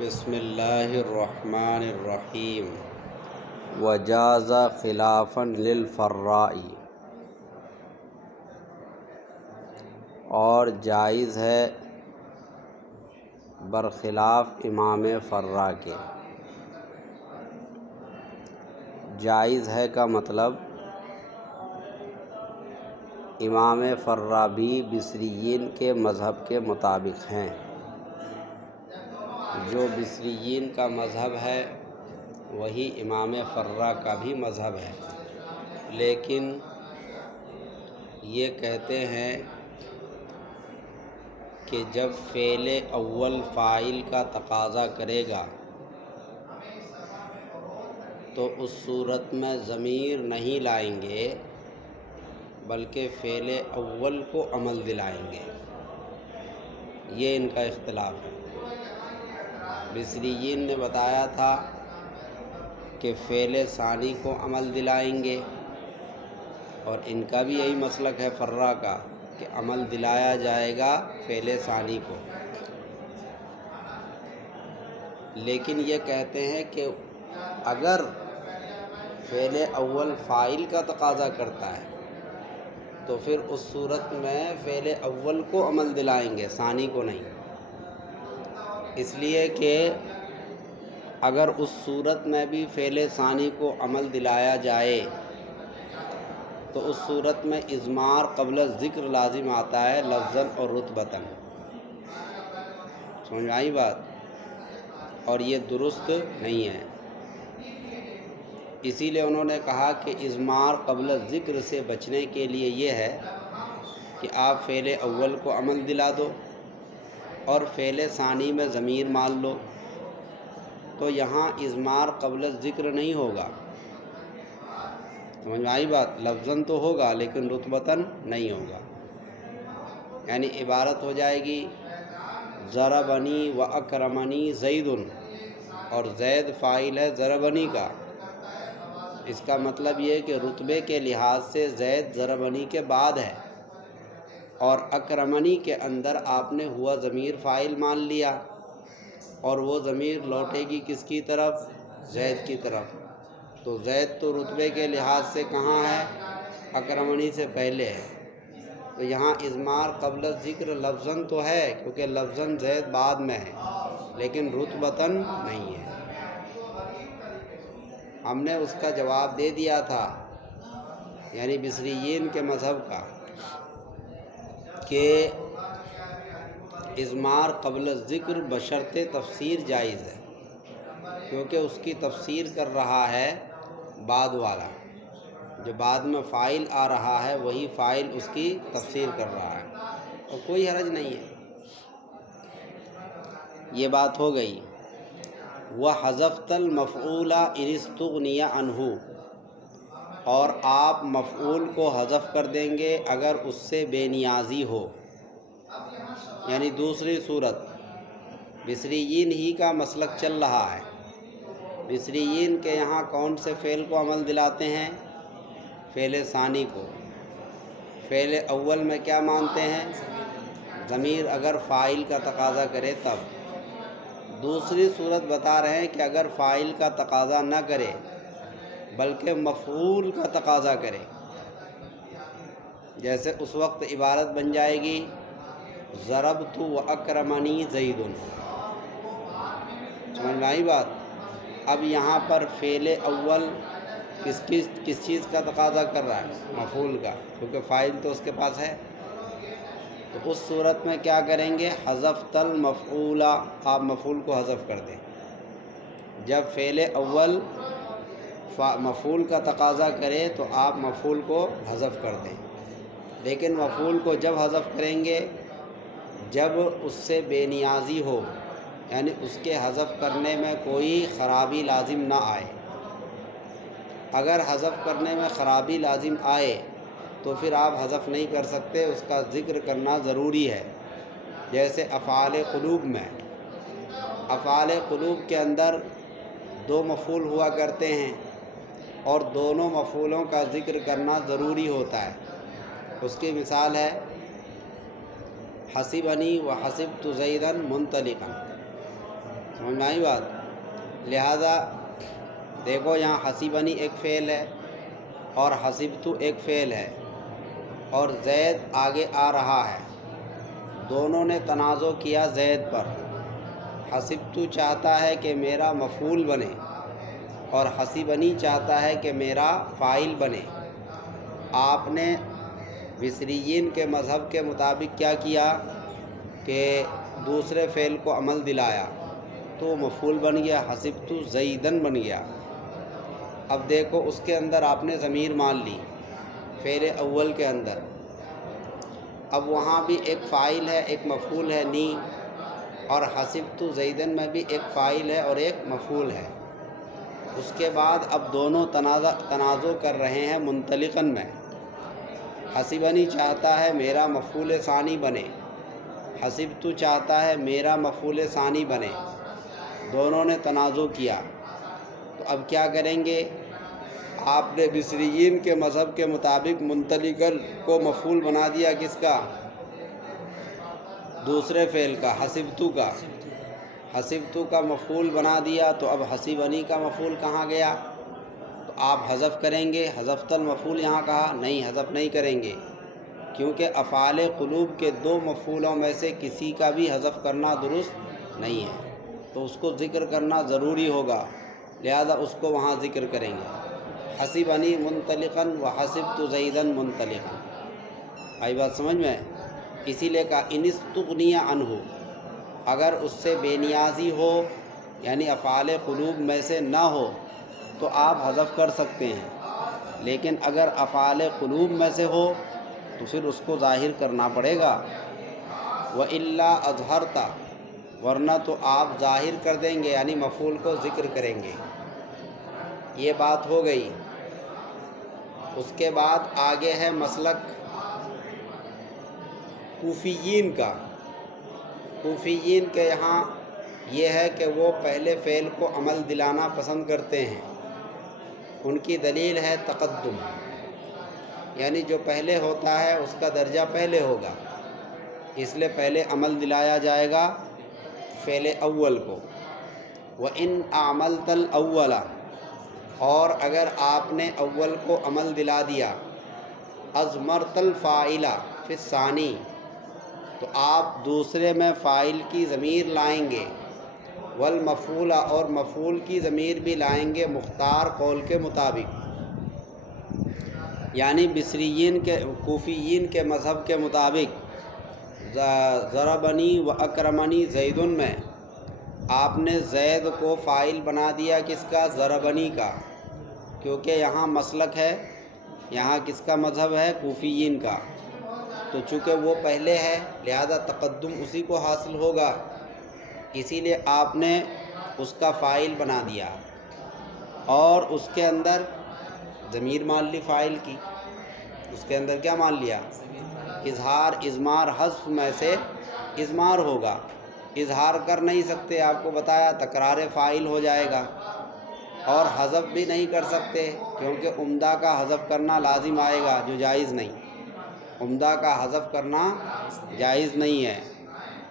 بسم اللہ الرحمن الرحیم وجاز خلافا للفراء، اور جائز ہے برخلاف امام فرا کے۔ جائز ہے کا مطلب امام فرا بھی بصریین کے مذہب کے مطابق ہیں۔ جو بصریین کا مذہب ہے وہی امام فرا کا بھی مذہب ہے، لیکن یہ کہتے ہیں کہ جب فعل اول فاعل کا تقاضا کرے گا تو اس صورت میں ضمیر نہیں لائیں گے بلکہ فعل اول کو عمل دلائیں گے۔ یہ ان کا اختلاف ہے۔ بصریین نے بتایا تھا کہ فعل ثانی کو عمل دلائیں گے، اور ان کا بھی یہی مسلک ہے فرا کا کہ عمل دلایا جائے گا فعل ثانی کو، لیکن یہ کہتے ہیں کہ اگر فعل اول فاعل کا تقاضا کرتا ہے تو پھر اس صورت میں فعل اول کو عمل دلائیں گے، ثانی کو نہیں۔ اس لیے کہ اگر اس صورت میں بھی فعل ثانی کو عمل دلایا جائے تو اس صورت میں اضمار قبل ذکر لازم آتا ہے لفظاً اور رتبتاً۔ سمجھ آئی بات؟ اور یہ درست نہیں ہے۔ اسی لیے انہوں نے کہا کہ اضمار قبل ذکر سے بچنے کے لیے یہ ہے کہ آپ فعل اول کو عمل دلا دو اور فعل ثانی میں ضمیر مان لو، تو یہاں اضمار قبل ذکر نہیں ہوگا۔ سمجھ میں آئی بات؟ لفظاً تو ہوگا لیکن رتبتاً نہیں ہوگا۔ یعنی عبارت ہو جائے گی ضربنی و اکرمنی زید، اور زید فاعل ہے ضربنی کا۔ اس کا مطلب یہ کہ رتبے کے لحاظ سے زید ضربنی کے بعد ہے، اور اکرمنی کے اندر آپ نے ہوا ضمیر فاعل مان لیا، اور وہ ضمیر لوٹے گی کس کی طرف؟ زید کی طرف۔ تو زید تو رتبے کے لحاظ سے کہاں ہے؟ اکرمنی سے پہلے ہے۔ تو یہاں اضمار قبل ذکر لفظاً تو ہے کیونکہ لفظاً زید بعد میں ہے، لیکن رتبتاً نہیں ہے۔ ہم نے اس کا جواب دے دیا تھا، یعنی بصریین کے مذہب کا، کہ اضمار قبل ذکر بشرط تفسیر جائز ہے، کیونکہ اس کی تفسیر کر رہا ہے بعد والا، جو بعد میں فاعل آ رہا ہے وہی فاعل اس کی تفسیر کر رہا ہے، اور کوئی حرج نہیں ہے۔ یہ بات ہو گئی۔ وَحَذَفْتَ الْمَفْعُولَ إِنِ اسْتُغْنِيَ عَنْهُ، اور آپ مفعول کو حذف کر دیں گے اگر اس سے بے نیازی ہو۔ یعنی دوسری صورت، بصریین ہی کا مسلک چل رہا ہے۔ بصریین کے یہاں کون سے فعل کو عمل دلاتے ہیں؟ فعل ثانی کو۔ فعل اول میں کیا مانتے ہیں؟ ضمیر اگر فاعل کا تقاضا کرے تب۔ دوسری صورت بتا رہے ہیں کہ اگر فاعل کا تقاضا نہ کرے بلکہ مفعول کا تقاضا کرے، جیسے اس وقت عبارت بن جائے گی ضربت و اکرمنی زید۔ سمجھ میں آئی بات؟ اب یہاں پر فعل اول کس چیز کا تقاضا کر رہا ہے؟ مفعول کا، کیونکہ فاعل تو اس کے پاس ہے۔ تو اس صورت میں کیا کریں گے؟ حذفت المفعول، آپ مفعول کو حذف کر دیں۔ جب فعل اول مفعول کا تقاضا کرے تو آپ مفعول کو حذف کر دیں، لیکن مفعول کو جب حذف کریں گے جب اس سے بے نیازی ہو، یعنی اس کے حذف کرنے میں کوئی خرابی لازم نہ آئے۔ اگر حذف کرنے میں خرابی لازم آئے تو پھر آپ حذف نہیں کر سکتے، اس کا ذکر کرنا ضروری ہے۔ جیسے افعال قلوب میں، افعال قلوب کے اندر دو مفعول ہوا کرتے ہیں اور دونوں مفعولوں کا ذکر کرنا ضروری ہوتا ہے۔ اس کی مثال ہے حسبنی و حسبت زیدا منطلقا۔ سمجھ میں آئی بات؟ لہذا دیکھو یہاں حسیبنی ایک فعل ہے اور حسبتو ایک فعل ہے اور زید آگے آ رہا ہے، دونوں نے تنازع کیا زید پر۔ حسبتو چاہتا ہے کہ میرا مفعول بنے اور حسیبنی چاہتا ہے کہ میرا فاعل بنے۔ آپ نے بصریین کے مذہب کے مطابق کیا کیا کہ دوسرے فعل کو عمل دلایا تو مفعول بن گیا، حسبتو زیدن بن گیا۔ اب دیکھو اس کے اندر آپ نے ضمیر مان لی فعل اول کے اندر، اب وہاں بھی ایک فاعل ہے ایک مفعول ہے نی، اور حسبتو زیدن میں بھی ایک فاعل ہے اور ایک مفعول ہے۔ اس کے بعد اب دونوں تنازع کر رہے ہیں منطلقاً میں۔ حسبنی چاہتا ہے میرا مفعول ثانی بنے، حسبتو چاہتا ہے میرا مفعول ثانی بنے، دونوں نے تنازع کیا۔ تو اب کیا کریں گے؟ آپ نے بصریین کے مذہب کے مطابق منطلقاً کو مفعول بنا دیا، کس کا؟ دوسرے فعل کا، حسبتو کا۔ حسبتو کا مفعول بنا دیا تو اب حسیبنی کا مفعول کہاں گیا؟ تو آپ حذف کریں گے، حذفت المفعول یہاں کہا نہیں، حذف نہیں کریں گے، کیونکہ افعال قلوب کے دو مفعولوں میں سے کسی کا بھی حذف کرنا درست نہیں ہے، تو اس کو ذکر کرنا ضروری ہوگا، لہذا اس کو وہاں ذکر کریں گے۔ حسبنی منطلقاً و حسبت زیدن منطلقاً۔ آئی بات سمجھ میں؟ اسی لیے کہا ان استغنی عنہ، اگر اس سے بے نیازی ہو یعنی افعال قلوب میں سے نہ ہو تو آپ حذف کر سکتے ہیں، لیکن اگر افعال قلوب میں سے ہو تو پھر اس کو ظاہر کرنا پڑے گا۔ وَإِلَّا أَظْهَرْتَ، ورنہ تو آپ ظاہر کر دیں گے یعنی مفعول کو ذکر کریں گے۔ یہ بات ہو گئی۔ اس کے بعد آگے ہے مسلک کوفیین کا۔ کوفیین کے یہاں یہ ہے کہ وہ پہلے فعل کو عمل دلانا پسند کرتے ہیں۔ ان کی دلیل ہے تقدم، یعنی جو پہلے ہوتا ہے اس کا درجہ پہلے ہوگا، اس لیے پہلے عمل دلایا جائے گا فعل اول کو۔ وَإِنْ أَعْمَلْتَ الْأَوَّلَ، اور اگر آپ نے اول کو عمل دلا دیا، أَضْمَرْتَ الْفَاعِلَ فِي الثَّانِي، تو آپ دوسرے میں فاعل کی ضمیر لائیں گے، والمفعول، اور مفعول کی ضمیر بھی لائیں گے مختار قول کے مطابق، یعنی بصریین کے کوفیین کے مذہب کے مطابق ضربنی و اکرمنی زیدن میں آپ نے زید کو فاعل بنا دیا، کس کا؟ ضربنی کا، کیونکہ یہاں مسلک ہے، یہاں کس کا مذہب ہے؟ کوفیین کا، تو چونکہ وہ پہلے ہے لہذا تقدم اسی کو حاصل ہوگا، اسی لیے آپ نے اس کا فاعل بنا دیا اور اس کے اندر ضمیر مان لی فاعل کی، اس کے اندر کیا مان لیا؟ اظہار، اضمار، حذف میں سے اضمار ہوگا، اظہار کر نہیں سکتے، آپ کو بتایا تکرار فاعل ہو جائے گا، اور حذف بھی نہیں کر سکتے کیونکہ عمدہ کا حذف کرنا لازم آئے گا جو جائز نہیں، عمدہ کا حذف کرنا جائز نہیں ہے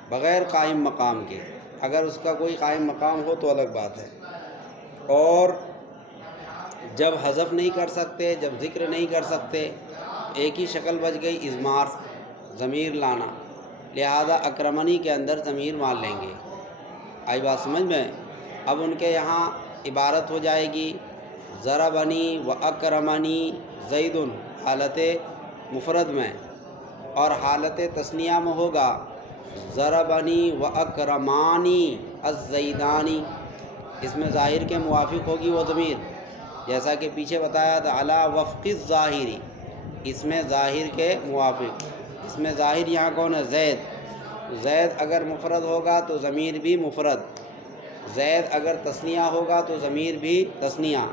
بغیر قائم مقام کے، اگر اس کا کوئی قائم مقام ہو تو الگ بات ہے۔ اور جب حذف نہیں کر سکتے، جب ذکر نہیں کر سکتے، ایک ہی شکل بچ گئی، اضمار، ضمیر لانا، لہذا اکرمنی کے اندر ضمیر مان لیں گے۔ آئی بات سمجھ میں؟ اب ان کے یہاں عبارت ہو جائے گی ضربنی و اکرمنی زیدن حالت مفرد میں، اور حالت تثنیہ میں ہوگا ضربنی و اکرمانی الزیدانی، اس میں ظاہر کے موافق ہوگی وہ ضمیر، جیسا کہ پیچھے بتایا تھا علی وفق الظاہری، اس میں ظاہر کے موافق، اس میں ظاہر یہاں کون ہے؟ زید، زید اگر مفرد ہوگا تو ضمیر بھی مفرد، زید اگر تثنیہ ہوگا تو ضمیر بھی تثنیہ،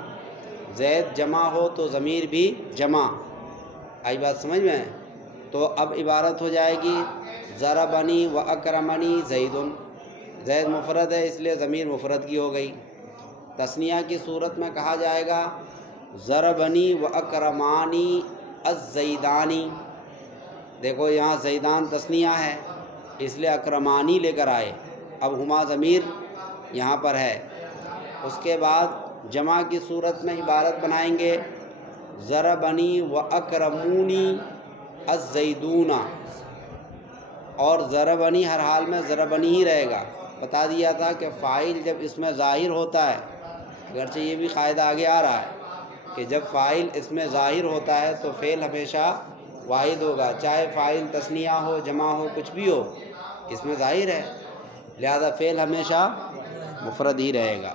زید جمع ہو تو ضمیر بھی جمع۔ آئی بات سمجھ میں؟ تو اب عبارت ہو جائے گی ضربنی و اکرمنی زیدن، زید مفرد ہے اس لیے ضمیر مفرد کی ہو گئی۔ تثنیہ کی صورت میں کہا جائے گا ضربنی و اکرمانی الزیدانی، دیکھو یہاں زیدان تثنیہ ہے اس لیے اکرمانی لے کر آئے، اب ہما ضمیر یہاں پر ہے. اس کے بعد جمع کی صورت میں عبارت بنائیں گے ضربنی و اکرمونی الزیدون، اور ضربنی ہر حال میں ضربنی ہی رہے گا. بتا دیا تھا کہ فاعل جب اس میں ظاہر ہوتا ہے، اگرچہ یہ بھی قاعدہ آگے آ رہا ہے کہ جب فاعل اس میں ظاہر ہوتا ہے تو فعل ہمیشہ واحد ہوگا، چاہے فاعل تثنیہ ہو جمع ہو کچھ بھی ہو، اس میں ظاہر ہے، لہذا فعل ہمیشہ مفرد ہی رہے گا.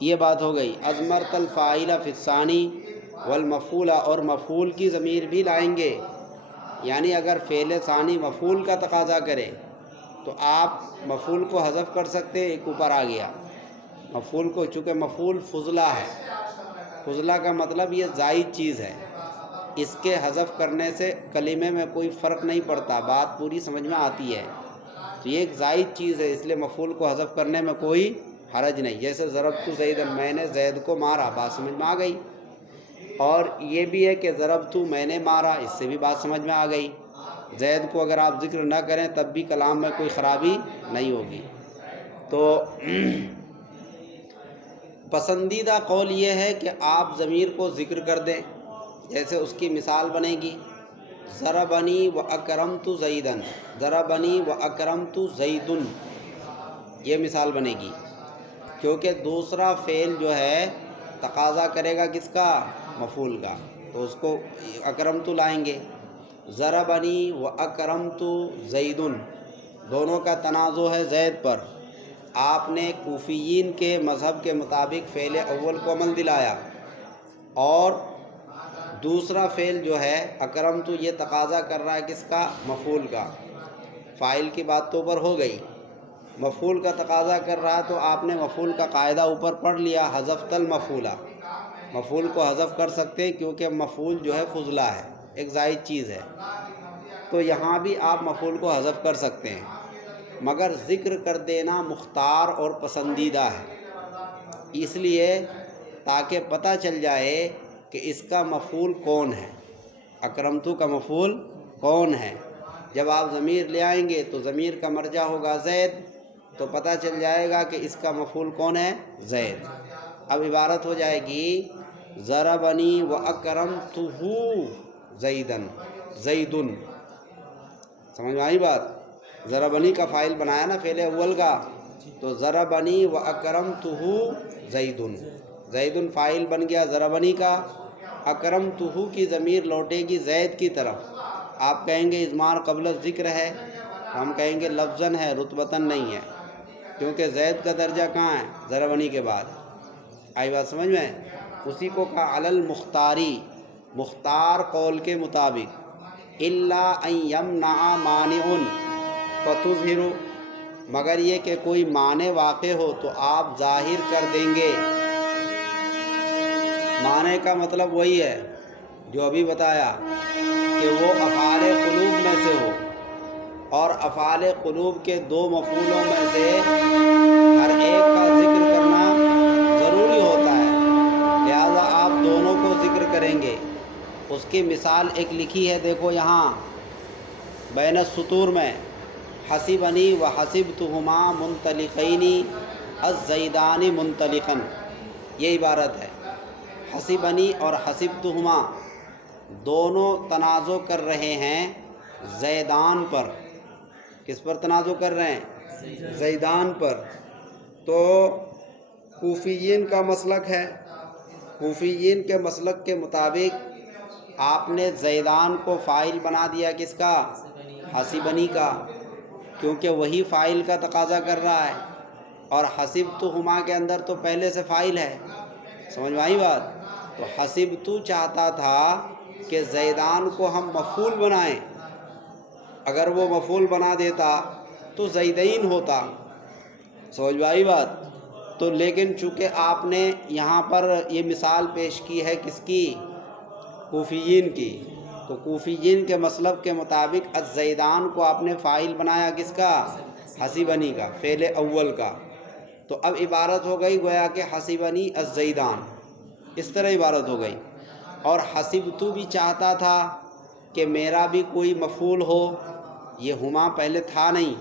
یہ بات ہو گئی. ازمرت الفاعل فی الثانی والمفعول، اور مفعول کی ضمیر بھی لائیں گے، یعنی اگر فعل ثانی مفعول کا تقاضا کرے تو آپ مفعول کو حذف کر سکتے. ایک اوپر آ گیا مفعول کو، چونکہ مفعول فضلہ ہے، فضلہ کا مطلب یہ زائد چیز ہے، اس کے حذف کرنے سے کلمے میں کوئی فرق نہیں پڑتا، بات پوری سمجھ میں آتی ہے. تو یہ ایک زائد چیز ہے، اس لیے مفعول کو حذف کرنے میں کوئی حرج نہیں. جیسے ضربت زیدن، میں نے زید کو مارا، بات سمجھ میں آ گئی. اور یہ بھی ہے کہ ضربت میں نے مارا، اس سے بھی بات سمجھ میں آ گئی. زید کو اگر آپ ذکر نہ کریں تب بھی کلام میں کوئی خرابی نہیں ہوگی. تو پسندیدہ قول یہ ہے کہ آپ ضمیر کو ذکر کر دیں. جیسے اس کی مثال بنے گی ضربنی و اکرمت زیدن، ضربنی و اکرمت زیدن، یہ مثال بنے گی، کیونکہ دوسرا فعل جو ہے تقاضا کرے گا کس کا؟ مفعول کا، تو اس کو اکرمت لائیں گے. ضربنی و اکرمت زیدن، دونوں کا تنازع ہے زید پر. آپ نے کوفیین کے مذہب کے مطابق فعل اول کو عمل دلایا، اور دوسرا فعل جو ہے اکرمت یہ تقاضا کر رہا ہے کس کا؟ مفعول کا. فاعل کی بات تو اوپر ہو گئی، مفعول کا تقاضا کر رہا ہے تو آپ نے مفعول کا قاعدہ اوپر پڑھ لیا، حذفت المفعول، مفعول کو حذف کر سکتے ہیں کیونکہ مفعول جو ہے فضلہ ہے، ایک زائد چیز ہے. تو یہاں بھی آپ مفعول کو حذف کر سکتے ہیں، مگر ذکر کر دینا مختار اور پسندیدہ ہے، اس لیے تاکہ پتہ چل جائے کہ اس کا مفعول کون ہے، اکرمتو کا مفعول کون ہے. جب آپ ضمیر لے آئیں گے تو ضمیر کا مرجع ہوگا زید، تو پتہ چل جائے گا کہ اس کا مفعول کون ہے؟ زید. اب عبارت ہو جائے گی ضربنی و اکرمتہ زیدن، زیدن. سمجھ میں آئی بات؟ ضربنی کا فاعل بنایا نا فعل اول کا، تو ضربنی و اکرمتہ زیدن، زیدن فاعل بن گیا ضربنی کا، اکرمتہ کی ضمیر لوٹے گی زید کی طرف. آپ کہیں گے اضمار قبل الذکر ہے، ہم کہیں گے لفظاً ہے، رتبتاً نہیں ہے، کیونکہ زید کا درجہ کہاں ہے؟ ضربنی کے بعد. آئی بات سمجھ میں؟ اسی کو کہا علی المختاری، مختار قول کے مطابق، الا ان یمنع مانع فتظہر، مگر یہ کہ کوئی مانع واقع ہو تو آپ ظاہر کر دیں گے. مانع کا مطلب وہی ہے جو ابھی بتایا کہ وہ افعال قلوب میں سے ہو، اور افعال قلوب کے دو مفعولوں میں سے ہر ایک کا ذکر کرنا ضروری ہوتا ہے، لہذا آپ دونوں کو ذکر کریں گے. اس کی مثال ایک لکھی ہے، دیکھو یہاں بین السطور میں، حسبنی و حسبتہما منطلقین الزیدان منطلقا، یہ عبارت ہے. حسبنی اور حسبتہما دونوں تنازع کر رہے ہیں زیدان پر. کس پر تنازع کر رہے ہیں؟ زیدان پر. تو کوفیین کا مسلک ہے، کوفیین کے مسلک کے مطابق آپ نے زیدان کو فاعل بنا دیا کس کا؟ حسبنی کا، کیونکہ وہی فاعل کا تقاضا کر رہا ہے، اور حسبتہما کے اندر تو پہلے سے فاعل ہے. سمجھ میں آئی بات؟ تو حسبتو چاہتا تھا کہ زیدان کو ہم مفعول بنائیں، اگر وہ مفعول بنا دیتا تو زیدین ہوتا. سمجھ میں آئی بات؟ تو لیکن چونکہ آپ نے یہاں پر یہ مثال پیش کی ہے کس کی؟ کوفیین کی، تو کوفیین کے مسلک کے مطابق الزیدان کو آپ نے فاعل بنایا کس کا؟ حسبنی کا، فعل اول کا. تو اب عبارت ہو گئی گویا کہ حسبنی الزیدان، اس طرح عبارت ہو گئی. اور حسبتو بھی چاہتا تھا کہ میرا بھی کوئی مفعول ہو، یہ ہما پہلے تھا نہیں،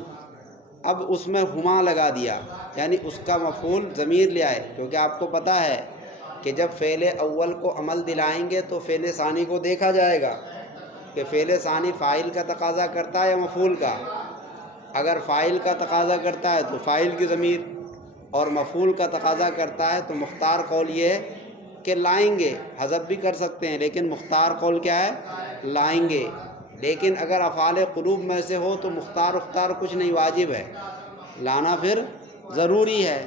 اب اس میں ہما لگا دیا، یعنی اس کا مفعول ضمیر لے آئے، کیونکہ آپ کو پتہ ہے کہ جب فعل اول کو عمل دلائیں گے تو فعل ثانی کو دیکھا جائے گا کہ فعل ثانی فاعل کا تقاضا کرتا ہے یا مفعول کا۔ اگر فاعل کا تقاضا کرتا ہے تو فاعل کی ضمیر، اور مفعول کا تقاضا کرتا ہے تو مختار قول یہ ہے کہ لائیں گے، حذف بھی کر سکتے ہیں لیکن مختار قول کیا ہے؟ لائیں گے۔ لیکن اگر افعال قلوب میں سے ہو تو مختار اختار کچھ نہیں، واجب ہے لانا، پھر ضروری ہے۔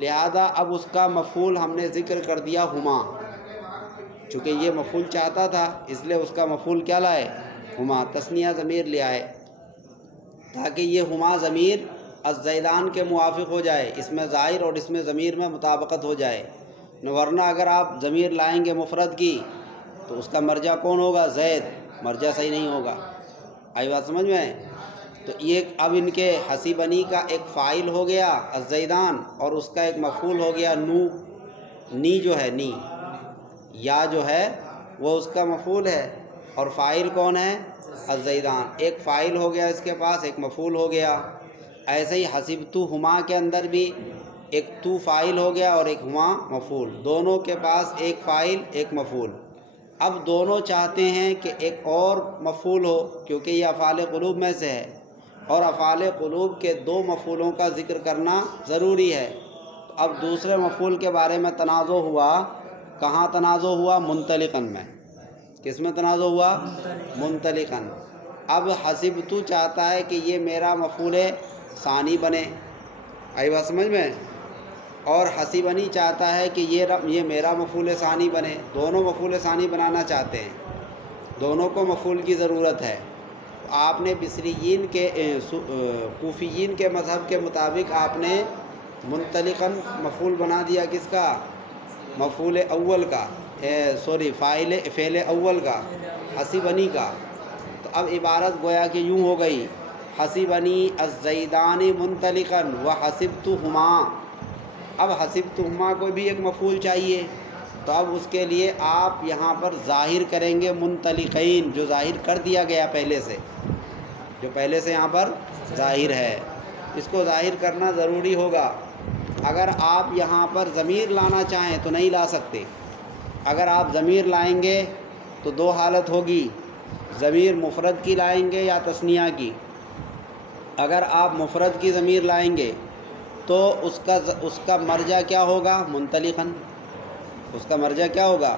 لہذا اب اس کا مفعول ہم نے ذکر کر دیا ہما، چونکہ یہ مفعول چاہتا تھا اس لیے اس کا مفعول کیا لائے؟ ہما، تثنیہ ضمیر لے آئے تاکہ یہ ہما ضمیر الزیدان کے موافق ہو جائے، اس میں ظاہر اور اس میں ضمیر میں مطابقت ہو جائے۔ ورنہ اگر آپ ضمیر لائیں گے مفرد کی تو اس کا مرجع کون ہوگا؟ زید، مرجع صحیح نہیں ہوگا۔ آئی بات سمجھ میں؟ تو یہ اب ان کے حسیبنی کا ایک فاعل ہو گیا الزیدان، اور اس کا ایک مفعول ہو گیا نو، نی جو ہے، نی یا جو ہے وہ اس کا مفعول ہے، اور فاعل کون ہے؟ الزیدان۔ ایک فاعل ہو گیا اس کے پاس، ایک مفعول ہو گیا۔ ایسے ہی حسبتو ہما کے اندر بھی ایک تو فاعل ہو گیا اور ایک ہما مفعول، دونوں کے پاس ایک فاعل ایک مفعول۔ اب دونوں چاہتے ہیں کہ ایک اور مفعول ہو کیونکہ یہ افعال قلوب میں سے ہے، اور افعال قلوب کے دو مفعولوں کا ذکر کرنا ضروری ہے۔ تو اب دوسرے مفعول کے بارے میں تنازع ہوا، کہاں تنازع ہوا؟ منطلقاً میں۔ کس میں تنازع ہوا؟ منطلقاً۔ اب حسبتو چاہتا ہے کہ یہ میرا مفعول ثانی بنے، آئی بات سمجھ میں، اور حسیبنی چاہتا ہے کہ یہ میرا مفعول ثانی بنے۔ دونوں مفعول ثانی بنانا چاہتے ہیں، دونوں کو مفعول کی ضرورت ہے۔ آپ نے بصریین کے کوفیین کے مذہب کے مطابق آپ نے منطلقاً مفعول بنا دیا، کس کا؟ مفعول اول کا، فعل اول کا، حسیبنی کا۔ تو اب عبارت گویا کہ یوں ہو گئی، حسیبنی الزیدان منطلقاً وحسبتہما۔ اب حسبتہما کو بھی ایک مفعول چاہیے، تو اب اس کے لیے آپ یہاں پر ظاہر کریں گے منطلقین، جو ظاہر کر دیا گیا پہلے سے، جو پہلے سے یہاں پر ظاہر ہے، اس کو ظاہر کرنا ضروری ہوگا۔ اگر آپ یہاں پر ضمیر لانا چاہیں تو نہیں لا سکتے۔ اگر آپ ضمیر لائیں گے تو دو حالت ہوگی، ضمیر مفرد کی لائیں گے یا تثنیہ کی۔ اگر آپ مفرد کی ضمیر لائیں گے تو اس کا مرجع کیا ہوگا؟ منطلقاً۔ اس کا مرجع کیا ہوگا؟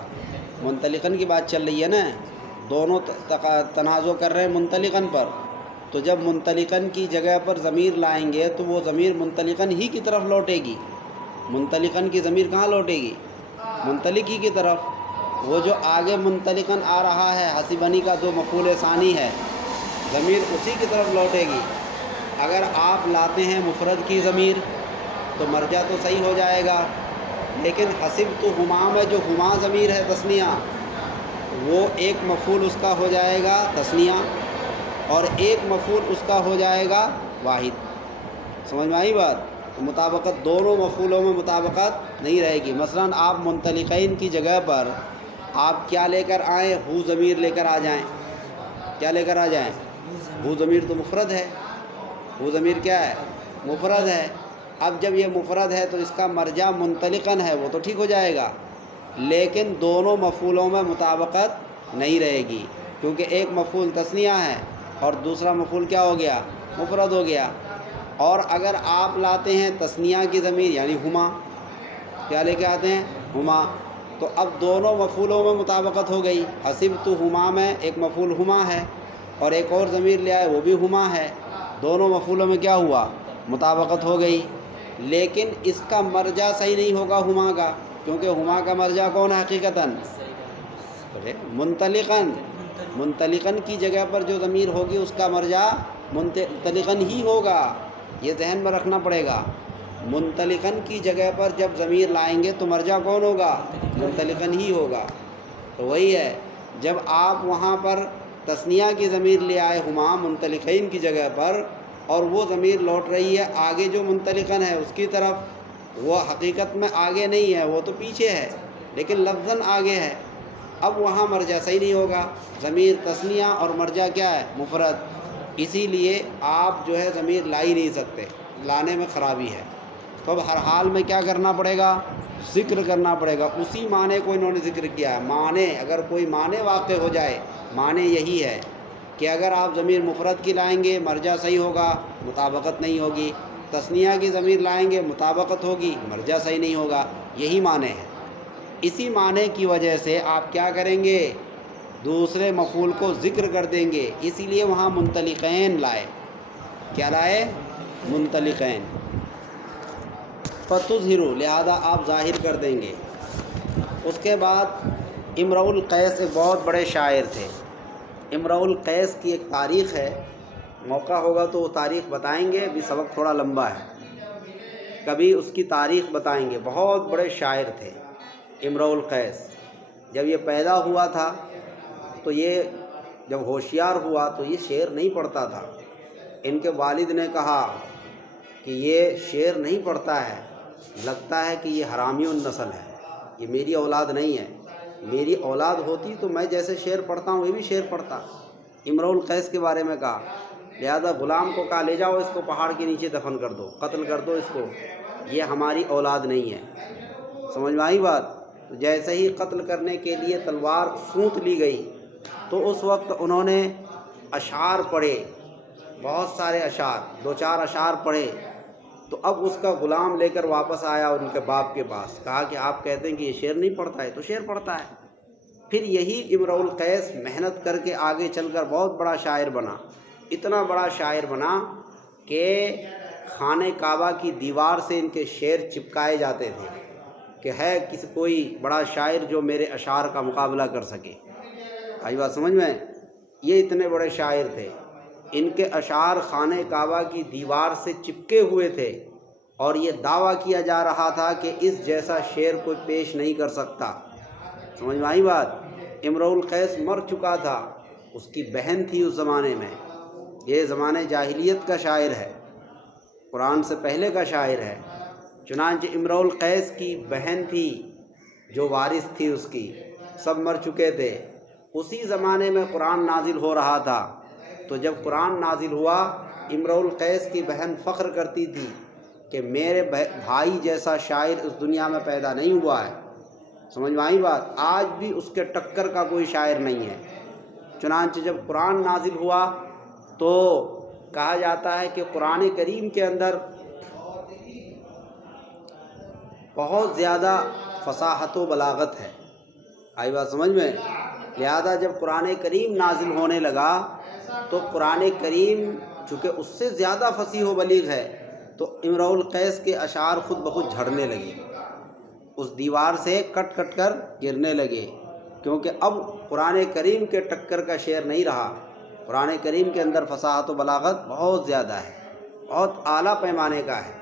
منطلقاً کی بات چل رہی ہے نا، دونوں تنازع کر رہے ہیں منطلقاً پر، تو جب منطلقاً کی جگہ پر ضمیر لائیں گے تو وہ ضمیر منطلقاً ہی کی طرف لوٹے گی۔ منطلقاً کی ضمیر کہاں لوٹے گی؟ منطلق ہی کی طرف۔ وہ جو آگے منطلقاً آ رہا ہے حسیبنی کا جو مفعول ثانی ہے، ضمیر اسی کی طرف لوٹے گی۔ اگر آپ لاتے ہیں مفرد کی ضمیر تو مرجع تو صحیح ہو جائے گا، لیکن حسبتہما میں جو ہما ضمیر ہے تثنیہ، وہ ایک مفعول اس کا ہو جائے گا تثنیہ، اور ایک مفعول اس کا ہو جائے گا واحد۔ سمجھ میں آئی بات؟ تو مطابقت دونوں مفعولوں میں مطابقت نہیں رہے گی۔ مثلا آپ منطلقین کی جگہ پر آپ کیا لے کر آئیں؟ ہو ضمیر لے کر آ جائیں۔ کیا لے کر آ جائیں؟ ہو ضمیر تو مفرد ہے، ہو ضمیر کیا ہے؟ مفرد ہے۔ اب جب یہ مفرد ہے تو اس کا مرجع منطلقاً ہے، وہ تو ٹھیک ہو جائے گا، لیکن دونوں مفعولوں میں مطابقت نہیں رہے گی، کیونکہ ایک مفعول تثنیہ ہے اور دوسرا مفعول کیا ہو گیا؟ مفرد ہو گیا۔ اور اگر آپ لاتے ہیں تثنیہ کی ضمیر یعنی ہما، کیا لے کے آتے ہیں؟ ہما، تو اب دونوں مفعولوں میں مطابقت ہو گئی۔ حسبتہما میں ایک مفعول ہما ہے اور ایک اور ضمیر لے آئے وہ بھی ہما ہے، دونوں مفعولوں میں کیا ہوا؟ مطابقت ہو گئی۔ لیکن اس کا مرجع صحیح نہیں ہوگا ہما کا، کیونکہ ہما کا مرجع کون ہے حقیقتاً؟ منطلقاً۔ منطلقاً کی جگہ پر جو ضمیر ہوگی اس کا مرجع منطلقاً ہی ہوگا، یہ ذہن میں رکھنا پڑے گا۔ منطلقاً کی جگہ پر جب ضمیر لائیں گے تو مرجع کون ہوگا؟ منطلقاً ہی ہوگا۔ تو وہی ہے، جب آپ وہاں پر تثنیہ کی ضمیر لے آئے ہما منطلقین کی جگہ پر، اور وہ ضمیر لوٹ رہی ہے آگے جو منطلقاً ہے اس کی طرف، وہ حقیقت میں آگے نہیں ہے، وہ تو پیچھے ہے لیکن لفظاً آگے ہے، اب وہاں مرجع صحیح نہیں ہوگا۔ ضمیر تثنیہ اور مرجع کیا ہے؟ مفرد۔ اسی لیے آپ جو ہے ضمیر لا ہی نہیں سکتے، لانے میں خرابی ہے۔ تو اب ہر حال میں کیا کرنا پڑے گا؟ ذکر کرنا پڑے گا۔ اسی معنی کو انہوں نے ذکر کیا ہے۔ معنی اگر کوئی معنی واقع ہو جائے، معنی یہی ہے کہ اگر آپ ضمیر مفرد کی لائیں گے مرجع صحیح ہوگا، مطابقت نہیں ہوگی، تثنیہ کی ضمیر لائیں گے مطابقت ہوگی، مرجع صحیح نہیں ہوگا، یہی معنی ہے۔ اسی معنی کی وجہ سے آپ کیا کریں گے؟ دوسرے مفعول کو ذکر کر دیں گے، اسی لیے وہاں منطلقین لائے۔ کیا لائے؟ منطلقین۔ فتظہروا، لہذا آپ ظاہر کر دیں گے۔ اس کے بعد امرؤ القیس ایک بہت بڑے شاعر تھے۔ امرؤ القیس کی ایک تاریخ ہے، موقع ہوگا تو وہ تاریخ بتائیں گے، ابھی سبق تھوڑا لمبا ہے، کبھی اس کی تاریخ بتائیں گے۔ بہت بڑے شاعر تھے امرؤ القیس۔ جب یہ پیدا ہوا تھا تو یہ جب ہوشیار ہوا تو یہ شعر نہیں پڑھتا تھا۔ ان کے والد نے کہا کہ یہ شعر نہیں پڑھتا ہے، لگتا ہے کہ یہ حرامی النسل ہے، یہ میری اولاد نہیں ہے، میری اولاد ہوتی تو میں جیسے شعر پڑھتا ہوں یہ بھی شعر پڑھتا۔ امرؤ القیس کے بارے میں کہا، لہذا غلام کو کہا لے جاؤ اس کو پہاڑ کے نیچے دفن کر دو، قتل کر دو اس کو، یہ ہماری اولاد نہیں ہے۔ سمجھ میں آئی بات؟ تو جیسے ہی قتل کرنے کے لیے تلوار سونت لی گئی تو اس وقت انہوں نے اشعار پڑھے، بہت سارے اشعار، 2-4 اشعار پڑھے۔ تو اب اس کا غلام لے کر واپس آیا ان کے باپ کے پاس، کہا کہ آپ کہتے ہیں کہ یہ شعر نہیں پڑھتا ہے، تو شعر پڑھتا ہے۔ پھر یہی امرؤ القیس محنت کر کے آگے چل کر بہت بڑا شاعر بنا، اتنا بڑا شاعر بنا کہ خانہ کعبہ کی دیوار سے ان کے شعر چپکائے جاتے تھے کہ ہے کسی کوئی بڑا شاعر جو میرے اشعار کا مقابلہ کر سکے۔ آئی بات سمجھ میں؟ یہ اتنے بڑے شاعر تھے، ان کے اشعار خانہ کعبہ کی دیوار سے چپکے ہوئے تھے، اور یہ دعویٰ کیا جا رہا تھا کہ اس جیسا شعر کوئی پیش نہیں کر سکتا۔ سمجھ میں آئی بات؟ امرؤ القیس مر چکا تھا، اس کی بہن تھی اس زمانے میں، یہ زمانے جاہلیت کا شاعر ہے، قرآن سے پہلے کا شاعر ہے۔ چنانچہ امرؤ القیس کی بہن تھی جو وارث تھی اس کی، سب مر چکے تھے۔ اسی زمانے میں قرآن نازل ہو رہا تھا، تو جب قرآن نازل ہوا امرؤ القیس کی بہن فخر کرتی تھی کہ میرے بھائی جیسا شاعر اس دنیا میں پیدا نہیں ہوا ہے۔ سمجھ میں آئی بات؟ آج بھی اس کے ٹکر کا کوئی شاعر نہیں ہے۔ چنانچہ جب قرآن نازل ہوا تو کہا جاتا ہے کہ قرآن کریم کے اندر بہت زیادہ فصاحت و بلاغت ہے۔ آئی بات سمجھ میں؟ لہذا جب قرآن کریم نازل ہونے لگا تو قرآن کریم چونکہ اس سے زیادہ فصیح و بلیغ ہے تو امرؤ القیس کے اشعار خود بخود جھڑنے لگے، اس دیوار سے کٹ کٹ کر گرنے لگے، کیونکہ اب قرآن کریم کے ٹکر کا شعر نہیں رہا۔ قرآن کریم کے اندر فصاحت و بلاغت بہت زیادہ ہے، بہت اعلیٰ پیمانے کا ہے۔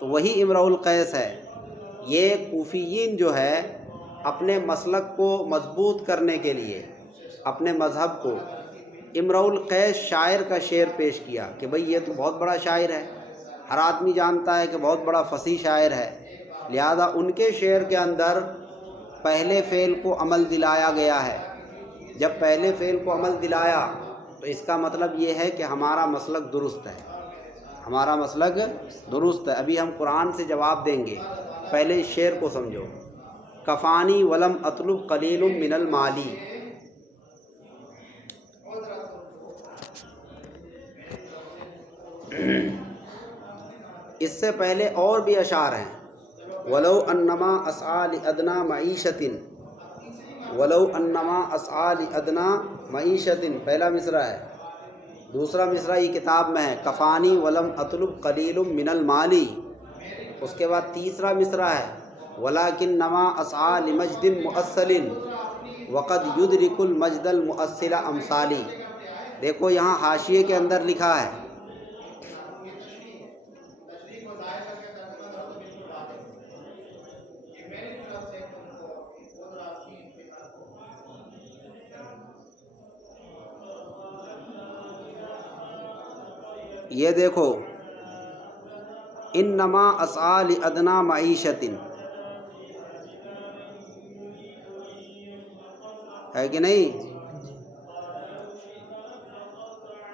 تو وہی امرؤ القیس ہے۔ یہ کوفیین جو ہے اپنے مسلک کو مضبوط کرنے کے لیے، اپنے مذہب کو، امرؤ القیس شاعر کا شعر پیش کیا کہ بھئی یہ تو بہت بڑا شاعر ہے، ہر آدمی جانتا ہے کہ بہت بڑا فصیح شاعر ہے، لہذا ان کے شعر کے اندر پہلے فعل کو عمل دلایا گیا ہے۔ جب پہلے فعل کو عمل دلایا تو اس کا مطلب یہ ہے کہ ہمارا مسلک درست ہے، ہمارا مسلک درست ہے۔ ابھی ہم قرآن سے جواب دیں گے، پہلے اس شعر کو سمجھو۔ کفانی ولم اطلب قلیل من المالی، اس سے پہلے اور بھی اشعار ہیں۔ ولو انما اسعى لادنى معیشۃ، ولو انما اسعى لادنى معیشۃ، پہلا مصرع ہے۔ دوسرا مصرع یہ کتاب میں ہے، کفانی ولم اطلب قلیل من المالی۔ اس کے بعد تیسرا مصرع ہے، ولکنما اسعى لمجد مؤصل وقد يدرك المجد المؤصل امثالی۔ دیکھو یہاں حاشیے کے اندر لکھا ہے یہ دیکھو، انما اسعى لادنى معیشۃ، ہے کہ نہیں؟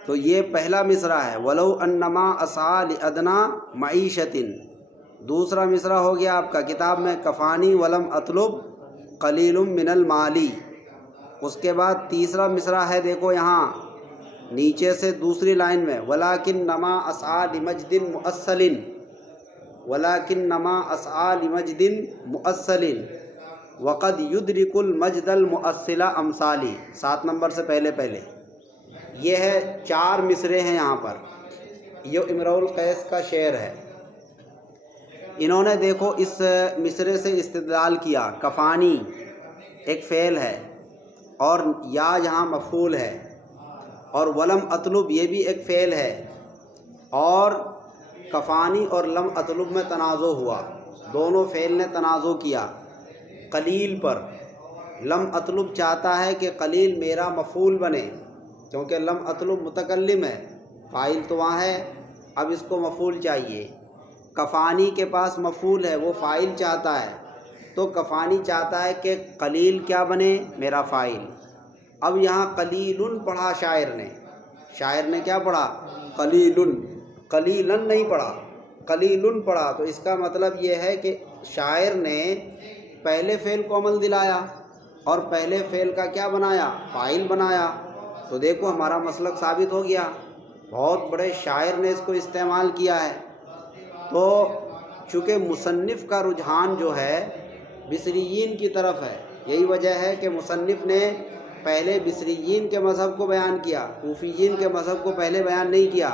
تو یہ پہلا مصرع ہے ولو انما اسعى لادنى معیشۃ. دوسرا مصرع ہو گیا آپ کا کتاب میں کفانی ولم اطلب قلیل من المالی. اس کے بعد تیسرا مصرع ہے دیکھو یہاں نیچے سے دوسری لائن میں ولکنما اسعى لمجد مؤصل. ولکنما اسعى لمجد مؤصل وقد يدرك المجد المؤصل امثالی. 7 نمبر سے پہلے یہ ہے 4 مصرے ہیں یہاں پر. یہ امرؤ القیس کا شعر ہے. انہوں نے دیکھو اس مصرے سے استدلال کیا. کفانی ایک فعل ہے اور یا یہاں مفعول ہے، اور ولم اطلب یہ بھی ایک فعل ہے، اور کفانی اور لم اطلب میں تنازع ہوا. دونوں فعل نے تنازع کیا قلیل پر. لم اطلب چاہتا ہے کہ قلیل میرا مفعول بنے، کیونکہ لم اطلب متکلم ہے، فاعل تو وہاں ہے، اب اس کو مفعول چاہیے. کفانی کے پاس مفعول ہے، وہ فاعل چاہتا ہے، تو کفانی چاہتا ہے کہ قلیل کیا بنے؟ میرا فاعل. اب یہاں قلیل پڑھا شاعر نے کیا پڑھا؟ قلیل. قلیلن نہیں پڑھا، قلیل پڑھا. تو اس کا مطلب یہ ہے کہ شاعر نے پہلے فعل کو عمل دلایا اور پہلے فعل کا کیا بنایا؟ فاعل بنایا. تو دیکھو ہمارا مسلک ثابت ہو گیا، بہت بڑے شاعر نے اس کو استعمال کیا ہے. تو چونکہ مصنف کا رجحان جو ہے بصریین کی طرف ہے، یہی وجہ ہے کہ مصنف نے پہلے بصریین کے مذہب کو بیان کیا، کوفیین کے مذہب کو پہلے بیان نہیں کیا،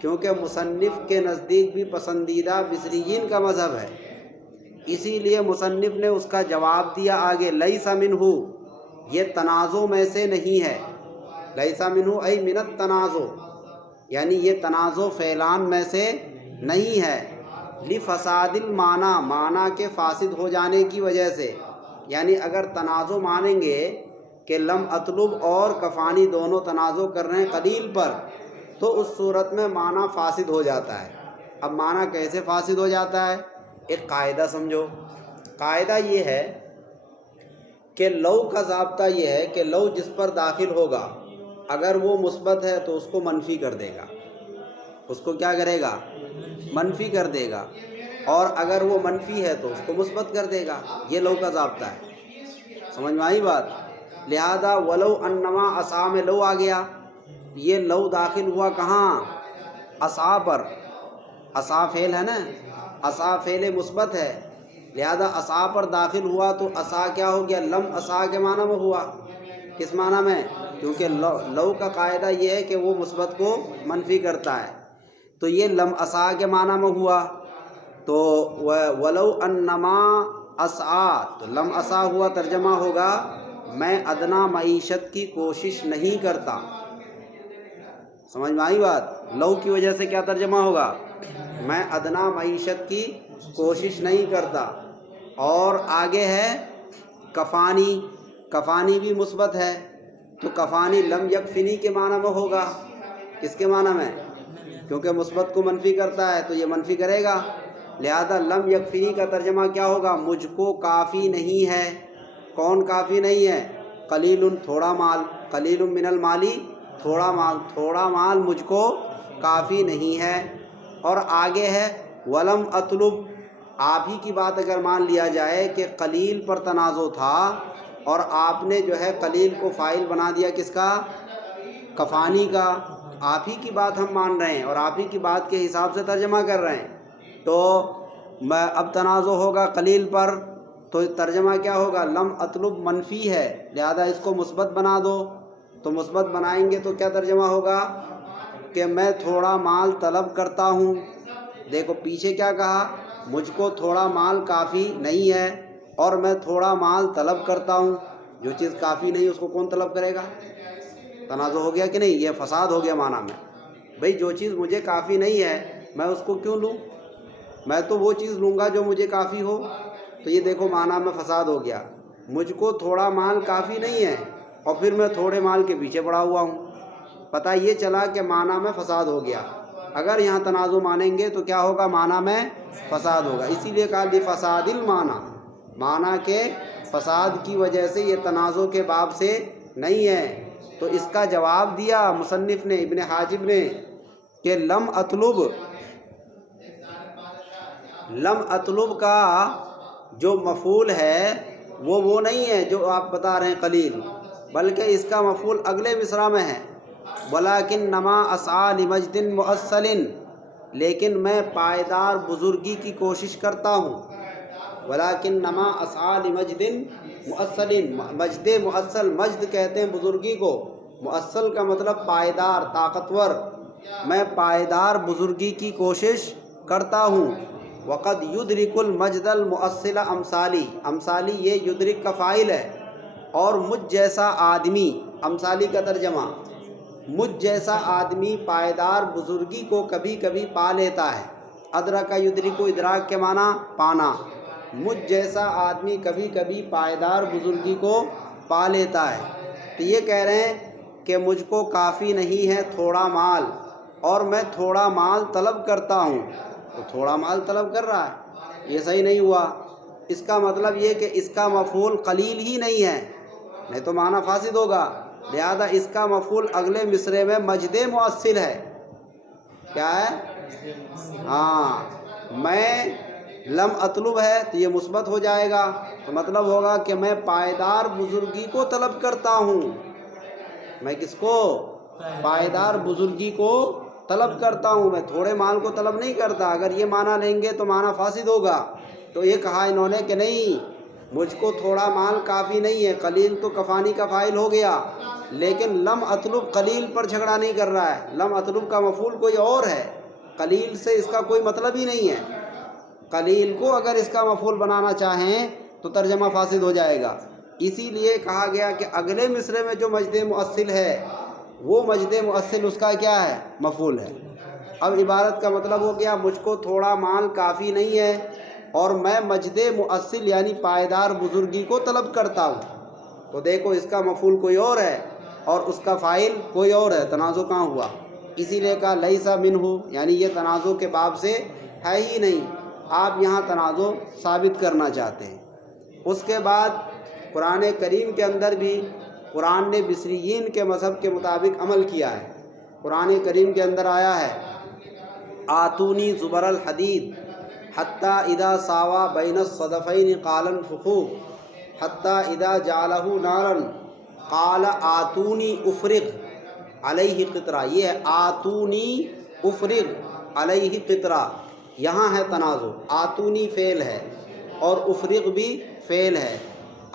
کیونکہ مصنف کے نزدیک بھی پسندیدہ بصریین کا مذہب ہے. اسی لیے مصنف نے اس کا جواب دیا آگے لیس منہ، یہ تنازع میں سے نہیں ہے. لیس منہ ای من التنازع، یعنی یہ تنازع فعلان میں سے نہیں ہے. لفساد المعنی، معنی کے فاسد ہو جانے کی وجہ سے. یعنی اگر تنازع مانیں گے کہ لم اطلب اور کفانی دونوں تنازع کر رہے ہیں قلیل پر، تو اس صورت میں معنی فاسد ہو جاتا ہے. اب معنی کیسے فاسد ہو جاتا ہے؟ ایک قاعدہ سمجھو. قاعدہ یہ ہے کہ لو کا ضابطہ یہ ہے کہ لو جس پر داخل ہوگا اگر وہ مثبت ہے تو اس کو منفی کر دے گا. اس کو کیا کرے گا؟ منفی کر دے گا. اور اگر وہ منفی ہے تو اس کو مثبت کر دے گا. یہ لو کا ضابطہ ہے. سمجھ میں آئی بات؟ لہذا ولو انما اسعى میں لو آ گیا. یہ لو داخل ہوا کہاں؟ اسعى پر. اسعى فعل ہے نا، اسعى فعل مثبت ہے، لہذا اسعى پر داخل ہوا تو اسعى کیا ہو گیا؟ لم اسعى کے معنی میں ہوا. کس معنی میں؟ کیونکہ لو کا قاعدہ یہ ہے کہ وہ مثبت کو منفی کرتا ہے، تو یہ لم اسعى کے معنی میں ہوا. تو ولو انما اسعى، تو لم اسعى ہوا، ترجمہ ہوگا میں ادنا معیشت کی کوشش نہیں کرتا. سمجھ میں آئی بات؟ لو کی وجہ سے کیا ترجمہ ہوگا؟ میں ادنا معیشت کی کوشش نہیں کرتا. اور آگے ہے کفانی. کفانی بھی مثبت ہے، تو کفانی لم یکفنی کے معنی میں ہوگا. کس کے معنی میں؟ کیونکہ مثبت کو منفی کرتا ہے تو یہ منفی کرے گا. لہذا لم یکفنی کا ترجمہ کیا ہوگا؟ مجھ کو کافی نہیں ہے. کون کافی نہیں ہے؟ قلیل، تھوڑا مال. قلیل من المالی، تھوڑا مال. تھوڑا مال مجھ کو کافی نہیں ہے. اور آگے ہے ولم اطلب. آپ ہی کی بات اگر مان لیا جائے کہ قلیل پر تنازع تھا اور آپ نے جو ہے قلیل کو فاعل بنا دیا کس کا؟ کفانی کا. آپ ہی کی بات ہم مان رہے ہیں اور آپ ہی کی بات کے حساب سے ترجمہ کر رہے ہیں. تو اب تنازع ہوگا قلیل پر، تو ترجمہ کیا ہوگا؟ لم اطلب منفی ہے، لہذا اس کو مثبت بنا دو. تو مثبت بنائیں گے تو کیا ترجمہ ہوگا؟ کہ میں تھوڑا مال طلب کرتا ہوں. دیکھو پیچھے کیا کہا؟ مجھ کو تھوڑا مال کافی نہیں ہے اور میں تھوڑا مال طلب کرتا ہوں. جو چیز کافی نہیں اس کو کون طلب کرے گا؟ تنازع ہو گیا کہ نہیں؟ یہ فساد ہو گیا معنی میں. بھئی جو چیز مجھے کافی نہیں ہے میں اس کو کیوں لوں؟ میں تو وہ چیز لوں گا جو مجھے کافی ہو. تو یہ دیکھو معنی میں فساد ہو گیا. مجھ کو تھوڑا مال کافی نہیں ہے اور پھر میں تھوڑے مال کے پیچھے پڑا ہوا ہوں. پتہ یہ چلا کہ معنی میں فساد ہو گیا. اگر یہاں تنازع مانیں گے تو کیا ہوگا؟ معنی میں فساد ہوگا. اسی لیے کہا لفساد المعنی، معنی کے فساد کی وجہ سے. یہ تنازع کے باب سے نہیں ہے. تو اس کا جواب دیا مصنف نے، ابن حاجب نے، کہ لم اطلب کا جو مفعول ہے وہ نہیں ہے جو آپ بتا رہے ہیں قلیل، بلکہ اس کا مفعول اگلے مصرع میں ہے، ولیکن نما اسعى لمجد مؤصل، لیکن میں پائیدار بزرگی کی کوشش کرتا ہوں، ولیکن نما اسعى لمجد مؤصل، مجد مؤصل، مجد کہتے ہیں بزرگی کو، مؤصل کا مطلب پائیدار، طاقتور، میں پائیدار بزرگی کی کوشش کرتا ہوں، وقد یدرک المجد المؤصل امثالی، امثالی یہ یدرک کا فاعل ہے، اور مجھ جیسا آدمی، امثالی کا ترجمہ، مجھ جیسا آدمی پائیدار بزرگی کو کبھی کبھی پا لیتا ہے، ادرک یدرک، ادراک کے معنی پانا، مجھ جیسا آدمی کبھی کبھی پائیدار بزرگی کو پا لیتا ہے۔ تو یہ کہہ رہے ہیں کہ مجھ کو کافی نہیں ہے تھوڑا مال، اور میں تھوڑا مال طلب کرتا ہوں، تو تھوڑا مال طلب کر رہا ہے، یہ صحیح نہیں ہوا۔ اس کا مطلب یہ کہ اس کا مفعول قلیل ہی نہیں ہے، نہیں تو معنی فاسد ہوگا، لہذا اس کا مفعول اگلے مصرے میں مجد مؤصل ہے۔ کیا ہے؟ ہاں، میں لم اطلب ہے تو یہ مثبت ہو جائے گا، تو مطلب ہوگا کہ میں پائیدار بزرگی کو طلب کرتا ہوں۔ میں کس کو؟ پائیدار بزرگی کو طلب کرتا ہوں، میں تھوڑے مال کو طلب نہیں کرتا۔ اگر یہ معنی لیں گے تو معنی فاسد ہوگا۔ تو یہ کہا انہوں نے کہ نہیں، مجھ کو تھوڑا مال کافی نہیں ہے، قلیل تو کفانی کا فاعل ہو گیا، لیکن لم اطلب قلیل پر جھگڑا نہیں کر رہا ہے، لم اطلب کا مفعول کوئی اور ہے، قلیل سے اس کا کوئی مطلب ہی نہیں ہے۔ قلیل کو اگر اس کا مفعول بنانا چاہیں تو ترجمہ فاسد ہو جائے گا، اسی لیے کہا گیا کہ اگلے مصرے میں جو مجد مؤصل ہے وہ مجد مؤصل اس کا کیا ہے؟ مفعول ہے۔ اب عبارت کا مطلب ہو گیا مجھ کو تھوڑا مال کافی نہیں ہے اور میں مجد مؤصل یعنی پائیدار بزرگی کو طلب کرتا ہوں، تو دیکھو اس کا مفعول کوئی اور ہے اور اس کا فاعل کوئی اور ہے، تنازع کہاں ہوا؟ اسی لیے کہا لیس منہ، یعنی یہ تنازع کے باب سے ہے ہی نہیں، آپ یہاں تنازع ثابت کرنا چاہتے ہیں۔ اس کے بعد قرآن کریم کے اندر بھی قرآن نے بصریین کے مذہب کے مطابق عمل کیا ہے۔ قرآن کریم کے اندر آیا ہے آتونی زبر الحدید حتیٰ اذا ساوا بین الصدفین قال انفخوا حتیٰ اذا جعلہ نارا قال آتونی افرغ علیہ قطرہ، یہ ہے آتونی افرغ علیہ قطرہ، یہاں ہے تنازع، آتونی فعل ہے اور افرغ بھی فعل ہے،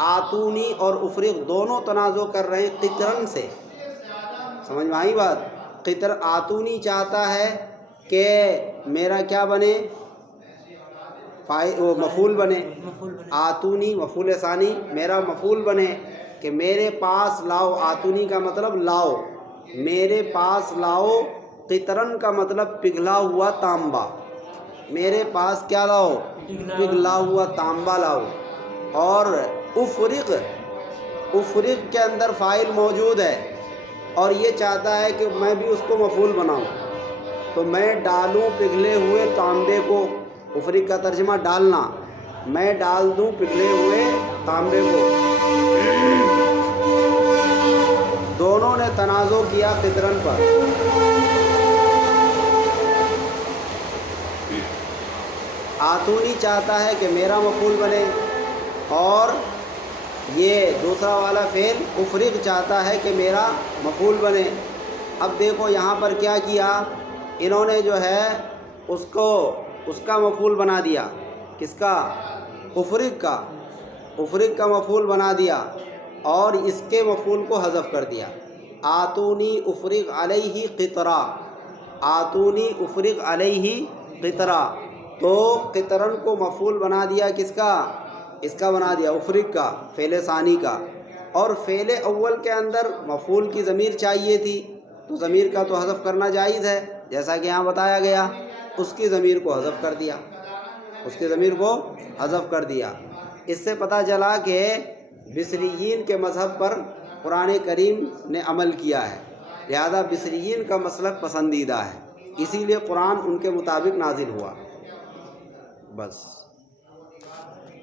آتونی اور افرغ دونوں تنازع کر رہے ہیں قطرن سے، سمجھ میں آئی بات؟ قطر آتونی چاہتا ہے کہ میرا کیا بنے؟ مفعول بنے، آتونی مفعول ثانی، میرا مفعول بنے کہ میرے پاس لاؤ، آتونی کا مطلب لاؤ، میرے پاس لاؤ، قطرن کا مطلب پگھلا ہوا تانبا، میرے پاس کیا لاؤ؟ پگھلا ہوا تانبا لاؤ، اور افرغ، افرغ کے اندر فاعل موجود ہے اور یہ چاہتا ہے کہ میں بھی اس کو مفعول بناؤں، تو میں ڈالوں پگھلے ہوئے تانبے کو، افرغ کا ترجمہ ڈالنا، میں ڈال دوں پگھلے ہوئے تانبے کو، دونوں نے تنازع کیا قطرن پر۔ آتونی چاہتا ہے کہ میرا مفعول بنے اور یہ دوسرا والا فعل افرغ چاہتا ہے کہ میرا مفعول بنے۔ اب دیکھو یہاں پر کیا کیا انہوں نے، جو ہے اس کو اس کا مفعول بنا دیا، کس کا؟ افرغ کا، افرغ کا مفعول بنا دیا اور اس کے مفعول کو حذف کر دیا، آتونی افرغ علیہ قطرہ، آتونی افرغ علیہ قطرہ، تو قطرن کو مفعول بنا دیا کس کا؟ اس کا بنا دیا افرغ کا، فعل ثانی کا، اور فعل اول کے اندر مفعول کی ضمیر چاہیے تھی، تو ضمیر کا تو حذف کرنا جائز ہے جیسا کہ یہاں بتایا گیا، اس کی ضمیر کو حذف کر دیا، اس کی ضمیر کو حذف کر دیا۔ اس سے پتہ چلا کہ بصریین کے مذہب پر قرآن کریم نے عمل کیا ہے، لہذا بصریین کا مسلک پسندیدہ ہے، اسی لیے قرآن ان کے مطابق نازل ہوا۔ بس۔